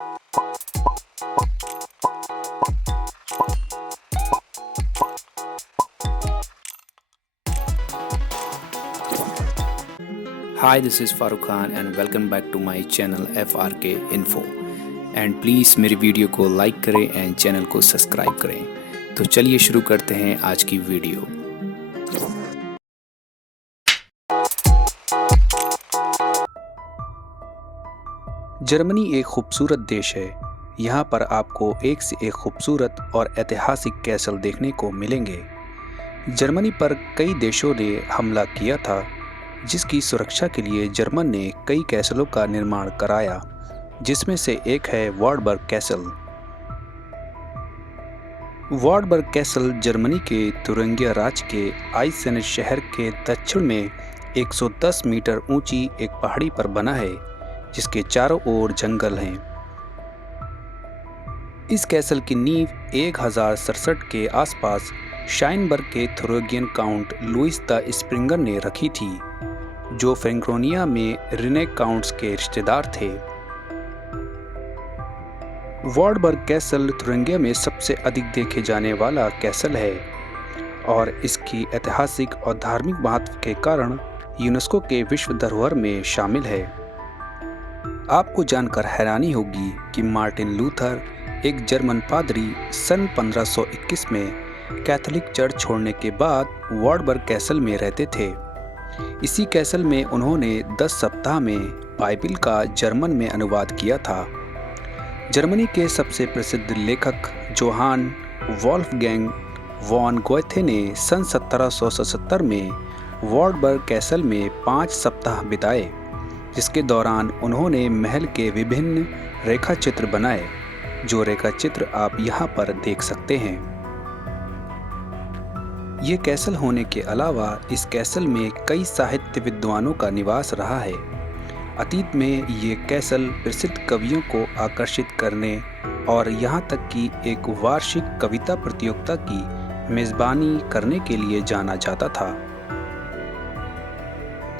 Hi, this is Farooq Khan and welcome back to my channel FRK Info. And please मेरी video को like करें and channel को subscribe करें। तो चलिए शुरू करते हैं आज की वीडियो। जर्मनी एक खूबसूरत देश है। यहाँ पर आपको एक से एक खूबसूरत और ऐतिहासिक कैसल देखने को मिलेंगे। जर्मनी पर कई देशों ने हमला किया था, जिसकी सुरक्षा के लिए जर्मन ने कई कैसलों का निर्माण कराया, जिसमें से एक है वार्टबर्ग कैसल। वार्टबर्ग कैसल जर्मनी के तुरिंगिया राज्य के आइसेन शहर के दक्षिण में 110 मीटर ऊंची एक पहाड़ी पर बना है, जिसके चारों ओर जंगल हैं। इस कैसल की नींव 1067 के आसपास शाइनबर्ग के Thuringian count Louis the Springer ने रखी थी, जो फ्रैंकोनिया में रिने काउंट्स के रिश्तेदार थे। वार्टबर्ग कैसल थुरिंगिया में सबसे अधिक देखे जाने वाला कैसल है और इसकी ऐतिहासिक और धार्मिक महत्व के कारण यूनेस्को के विश्व धरोहर में शामिल है। आपको जानकर हैरानी होगी कि मार्टिन लूथर, एक जर्मन पादरी, सन 1521 में कैथोलिक चर्च छोड़ने के बाद वार्टबर्ग कैसल में रहते थे। इसी कैसल में उन्होंने 10 सप्ताह में बाइबिल का जर्मन में अनुवाद किया था। जर्मनी के सबसे प्रसिद्ध लेखक जोहान वॉल्फगैंग वॉन गोएथे ने सन 1777 में वार्टबर्ग कैसल में 5 सप्ताह बिताए, जिसके दौरान उन्होंने महल के विभिन्न रेखाचित्र बनाए, जो रेखाचित्र आप यहाँ पर देख सकते हैं। ये कैसल होने के अलावा इस कैसल में कई साहित्य विद्वानों का निवास रहा है। अतीत में ये कैसल प्रसिद्ध कवियों को आकर्षित करने और यहाँ तक कि एक वार्षिक कविता प्रतियोगिता की मेज़बानी करने के लिए जाना जाता था।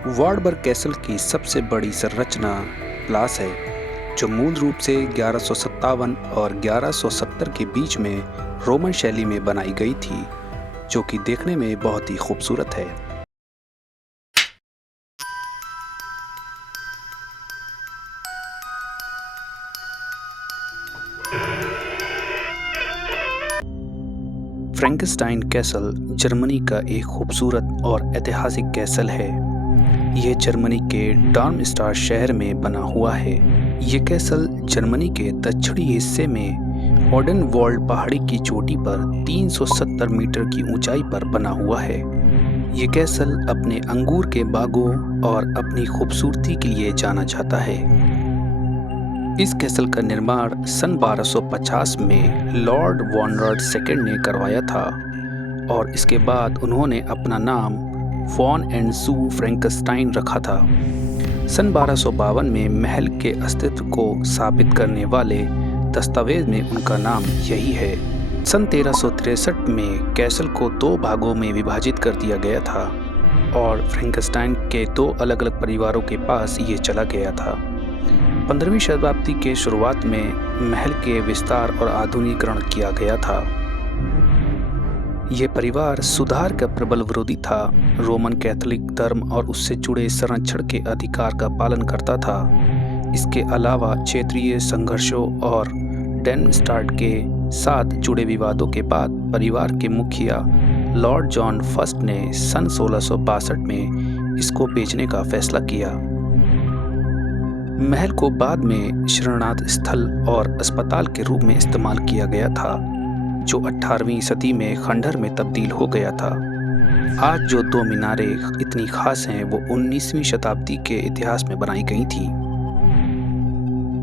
वार्टबर्ग कैसल की सबसे बड़ी संरचना प्लास है, जो मूल रूप से 1157 और 1170 के बीच में रोमन शैली में बनाई गई थी, जो कि देखने में बहुत ही खूबसूरत है। फ्रैंकस्टाइन कैसल जर्मनी का एक खूबसूरत और ऐतिहासिक कैसल है। यह जर्मनी के डार्मस्टाड शहर में बना हुआ है। यह कैसल जर्मनी के दक्षिणी हिस्से में ओडेनवाल्ड पहाड़ी की चोटी पर 370 मीटर की ऊंचाई पर बना हुआ है। यह कैसल अपने अंगूर के बागों और अपनी खूबसूरती के लिए जाना जाता है। इस कैसल का निर्माण सन 1250 में लॉर्ड वॉनराड सेकेंड ने करवाया था और इसके बाद उन्होंने अपना नाम वॉन एंड सू फ्रैंकस्टाइन रखा था। सन 1252 में महल के अस्तित्व को साबित करने वाले दस्तावेज में उनका नाम यही है। सन 1363 में कैसल को 2 भागों में विभाजित कर दिया गया था और फ्रैंकस्टाइन के 2 अलग अलग परिवारों के पास ये चला गया था। 15वीं शताब्दी के शुरुआत में महल के विस्तार और आधुनिकीकरण किया गया था। यह परिवार सुधार का प्रबल विरोधी था, रोमन कैथोलिक धर्म और उससे जुड़े संरक्षण के अधिकार का पालन करता था। इसके अलावा क्षेत्रीय संघर्षों और डार्मस्टाड के साथ जुड़े विवादों के बाद परिवार के मुखिया लॉर्ड जॉन फर्स्ट ने सन 1662 में इसको बेचने का फैसला किया। महल को बाद में शरणार्थ स्थल और अस्पताल के रूप में इस्तेमाल किया गया था, जो 18वीं सदी में खंडहर में तब्दील हो गया था। आज जो 2 मीनारें इतनी खास हैं, वो 19वीं शताब्दी के इतिहास में बनाई गई थी।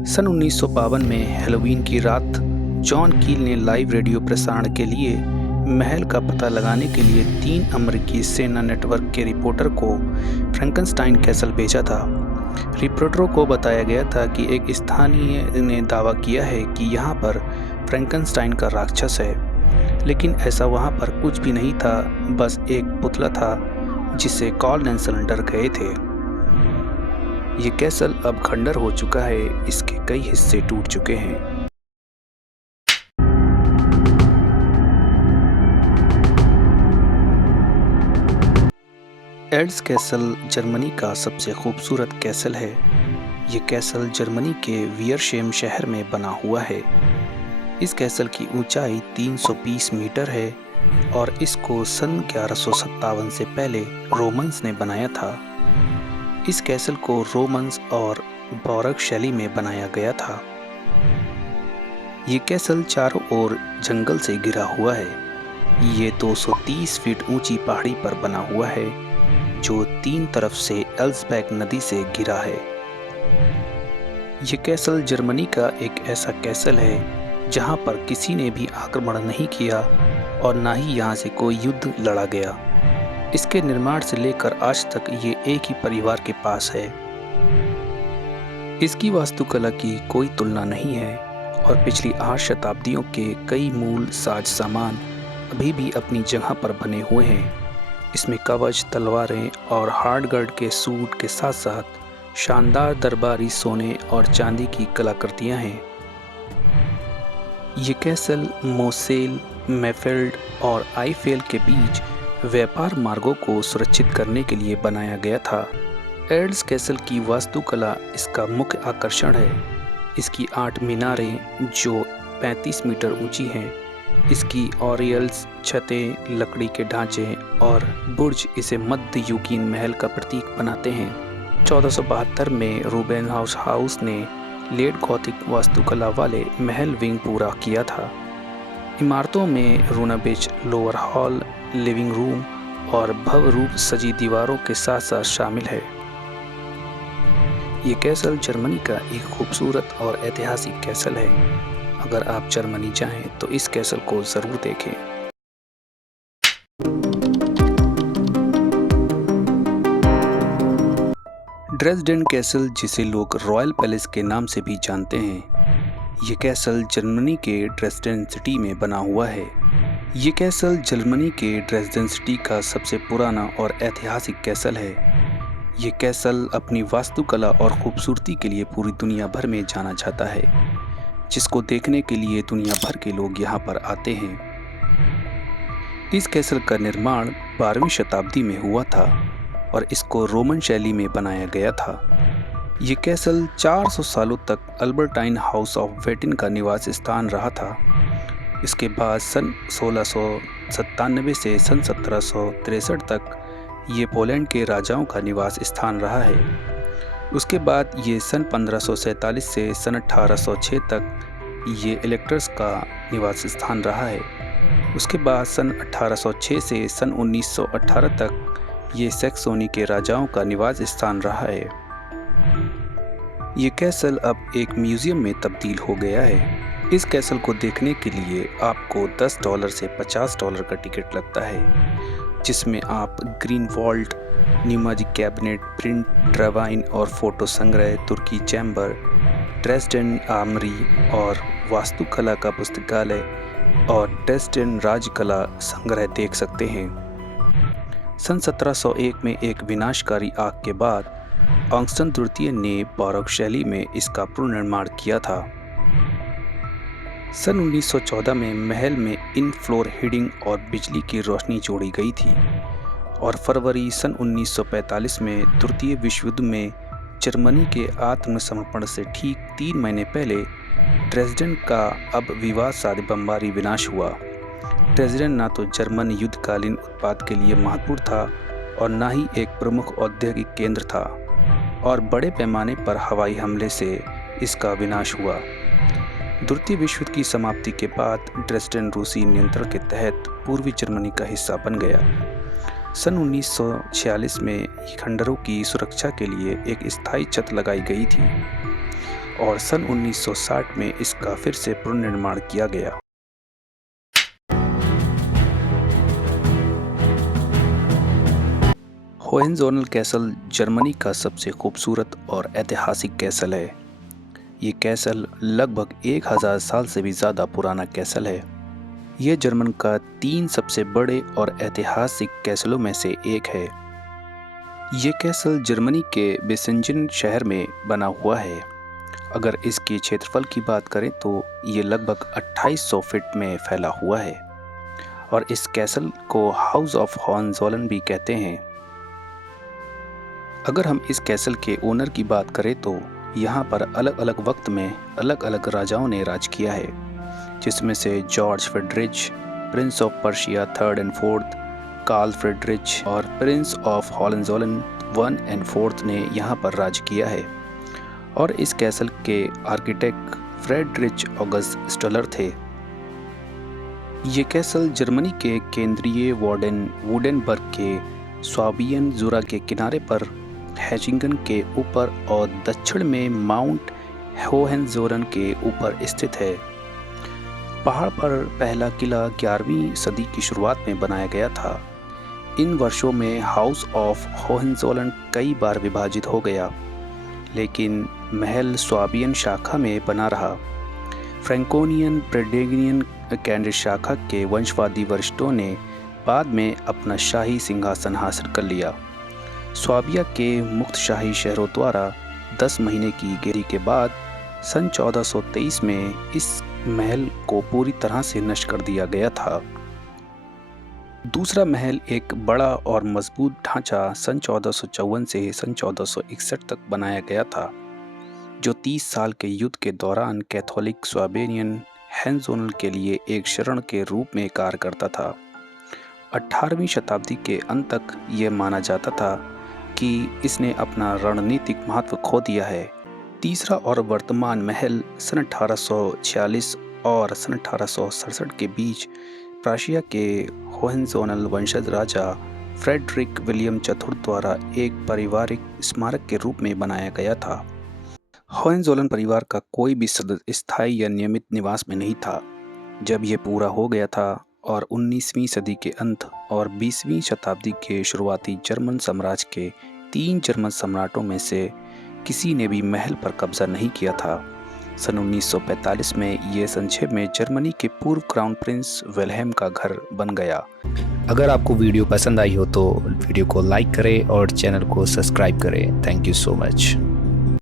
सन 1952 में हैलोवीन की रात जॉन कील ने लाइव रेडियो प्रसारण के लिए महल का पता लगाने के लिए 3 अमेरिकी सेना नेटवर्क के रिपोर्टर को फ्रैंकस्टाइन कैसल भेजा था। रिपोर्टरों को बताया गया था कि एक स्थानीय ने दावा किया है कि यहाँ पर फ्रैंकस्टाइन का राक्षस है, लेकिन ऐसा वहाँ पर कुछ भी नहीं था, बस एक पुतला था जिससे कॉल नेल्सन डर गए थे। ये कैसल अब खंडर हो चुका है। इसके कई हिस्से टूट चुके हैं। एड्स कैसल जर्मनी का सबसे खूबसूरत कैसल है। ये कैसल जर्मनी के वियरशेम शहर में बना हुआ है। इस कैसल की ऊंचाई 320 मीटर है और इसको सन 1157 से पहले रोमन्स ने बनाया था। इस कैसल को रोमन्स और बारोक शैली में बनाया गया था। ये कैसल चारों ओर जंगल से घिरा हुआ है। ये 230 फीट ऊंची पहाड़ी पर बना हुआ है जो 3 तरफ से एल्सबैक नदी से घिरा है। ये कैसल जर्मनी का एक ऐसा कैसल है जहां पर किसी ने भी आक्रमण नहीं किया और ना ही यहाँ से कोई युद्ध लड़ा गया। इसके निर्माण से लेकर आज तक ये एक ही परिवार के पास है। इसकी वास्तुकला की कोई तुलना नहीं है और पिछली 8 शताब्दियों के कई मूल साज सामान अभी भी अपनी जगह पर बने हुए हैं। इसमें कवच, तलवारें और हार्डगर्ड के सूट के साथ साथ शानदार दरबारी सोने और चांदी की कलाकृतियां हैं। ये कैसल मोसेल, मेफेल्ड और आईफेल के बीच व्यापार मार्गों को सुरक्षित करने के लिए बनाया गया था। एड्स कैसल की वास्तुकला इसका मुख्य आकर्षण है। इसकी 8 मीनारें जो 35 मीटर ऊंची हैं, इसकी ऑरियल्स, छतें, लकड़ी के ढांचे और बुर्ज इसे मध्ययुगीन महल का प्रतीक बनाते हैं। 1472 में रूबेनहाउस हाउस ने लेट गॉथिक वास्तुकला वाले महल विंग पूरा किया था। इमारतों में रूनाबिच, लोअर हॉल, लिविंग रूम और भव्य रूप सजी दीवारों के साथ साथ शामिल है। ये कैसल जर्मनी का एक खूबसूरत और ऐतिहासिक कैसल है। अगर आप जर्मनी जाएं तो इस कैसल को जरूर देखें। ड्रेसडेन कैसल, जिसे लोग रॉयल पैलेस के नाम से भी जानते हैं, ये कैसल जर्मनी के ड्रेसडेन सिटी में बना हुआ है। ये कैसल जर्मनी के ड्रेसडेन सिटी का सबसे पुराना और ऐतिहासिक कैसल है। ये कैसल अपनी वास्तुकला और खूबसूरती के लिए पूरी दुनिया भर में जाना जाता है, जिसको देखने के लिए दुनिया भर के लोग यहाँ पर आते हैं। इस कैसल का निर्माण 12वीं शताब्दी में हुआ था और इसको रोमन शैली में बनाया गया था। ये कैसल 400 सालों तक अल्बर्टाइन हाउस ऑफ वेटिन का निवास स्थान रहा था। इसके बाद सन 1697 से सन 1763 तक ये पोलैंड के राजाओं का निवास स्थान रहा है। उसके बाद ये सन 1547 से सन 1806 तक ये इलेक्टर्स का निवास स्थान रहा है। उसके बाद सन 1806 से सन 1918 तक ये सैक्सोनी के राजाओं का निवास स्थान रहा है। ये कैसल अब एक म्यूजियम में तब्दील हो गया है। इस कैसल को देखने के लिए आपको $10 से $50 का टिकट लगता है, जिसमें आप ग्रीन वॉल्ट, न्यूमाजिक कैबिनेट, प्रिंट, ट्रावाइन और फोटो संग्रह, तुर्की चैम्बर, ड्रेसडेन आर्मरी और वास्तुकला का पुस्तकालय और ड्रेसडेन राजकला संग्रह देख सकते हैं। सन 1701 में एक विनाशकारी आग के बाद ऑगस्टन तृतीय ने बारोक शैली में इसका पुनर्निर्माण किया था। सन 1914 में महल में इन फ्लोर हीटिंग और बिजली की रोशनी जोड़ी गई थी और फरवरी सन 1945 में तृतीय विश्व युद्ध में जर्मनी के आत्मसमर्पण से ठीक 3 महीने पहले ड्रेसडेन का अब विवादास्पद बमबारी विनाश हुआ। ड्रेसडेन ना तो जर्मन युद्धकालीन उत्पाद के लिए महत्वपूर्ण था और न ही एक प्रमुख औद्योगिक केंद्र था और बड़े पैमाने पर हवाई हमले से इसका विनाश हुआ। द्वितीय विश्व युद्ध की समाप्ति के बाद ड्रेसडेन रूसी नियंत्रण के तहत पूर्वी जर्मनी का हिस्सा बन गया। सन 1946 में खंडरों की सुरक्षा के लिए एक स्थायी छत लगाई गई थी और सन 1960 में इसका फिर से पुनर्निर्माण किया गया। होहेंज़ोलर्न कैसल जर्मनी का सबसे खूबसूरत और ऐतिहासिक कैसल है। ये कैसल लगभग 1000 साल से भी ज़्यादा पुराना कैसल है। यह जर्मन का 3 सबसे बड़े और ऐतिहासिक कैसलों में से एक है। ये कैसल जर्मनी के बेसेंजन शहर में बना हुआ है। अगर इसके क्षेत्रफल की बात करें तो ये लगभग 2800 फीट में फैला हुआ है और इस कैसल को हाउस ऑफ होहेंज़ोलन भी कहते हैं। अगर हम इस कैसल के ओनर की बात करें तो यहाँ पर अलग अलग वक्त में अलग अलग राजाओं ने राज किया है, जिसमें से George Friedrich, prince of Persia 3rd and 4th, Karl Friedrich और prince of Hohenzollern 1 and 4th ने यहाँ पर राज किया है। और इस कैसल के आर्किटेक्ट फ्रेडरिच ऑगस्ट स्टलर थे। ये कैसल जर्मनी के केंद्रीय वुडेनबर्ग के स्वाबियन जुरा के किनारे पर हैचिंगन के ऊपर और दक्षिण में माउंट होहेंज़ोलन के ऊपर स्थित है। पहाड़ पर पहला किला 11वीं सदी की शुरुआत में बनाया गया था। इन वर्षों में हाउस ऑफ होहेंज़ोलन कई बार विभाजित हो गया, लेकिन महल स्वाबियन शाखा में बना रहा। फ्रैंकोनियन प्रेडेगियन कैंड्रिच शाखा के वंशवादी वरिष्ठों ने बाद में अपना शाही सिंहासन हासिल कर लिया। स्वाबिया के मुक्त शाही शहरों द्वारा 10 महीने की घेरी के बाद सन 1423 में इस महल को पूरी तरह से नष्ट कर दिया गया था। दूसरा महल एक बड़ा और मजबूत ढांचा सन 1454 से सन 1461 तक बनाया गया था, जो 30 साल के युद्ध के दौरान कैथोलिक स्वाबियन होहेंज़ोलन के लिए एक शरण के रूप में कार्य करता था। 18वीं शताब्दी के अंत तक यह माना जाता था कि इसने अपना रणनीतिक महत्व खो दिया है। तीसरा और वर्तमान महल सन 1846 और सन 1867 के बीच पर्शिया के होहेंज़ोलन वंशज राजा फ्रेडरिक विलियम चतुर्थ द्वारा एक पारिवारिक स्मारक के रूप में बनाया गया था। होहेंज़ोलन परिवार का कोई भी सदस्य स्थायी या नियमित निवास में नहीं था। जब यह पूरा हो गया था और 19वीं सदी के अंत और 20वीं शताब्दी के शुरुआती जर्मन साम्राज्य के 3 जर्मन सम्राटों में से किसी ने भी महल पर कब्जा नहीं किया था। सन 1945 में ये संक्षेप में जर्मनी के पूर्व क्राउन प्रिंस विल्हेम का घर बन गया। अगर आपको वीडियो पसंद आई हो तो वीडियो को लाइक करें और चैनल को सब्सक्राइब करें। Thank you so much.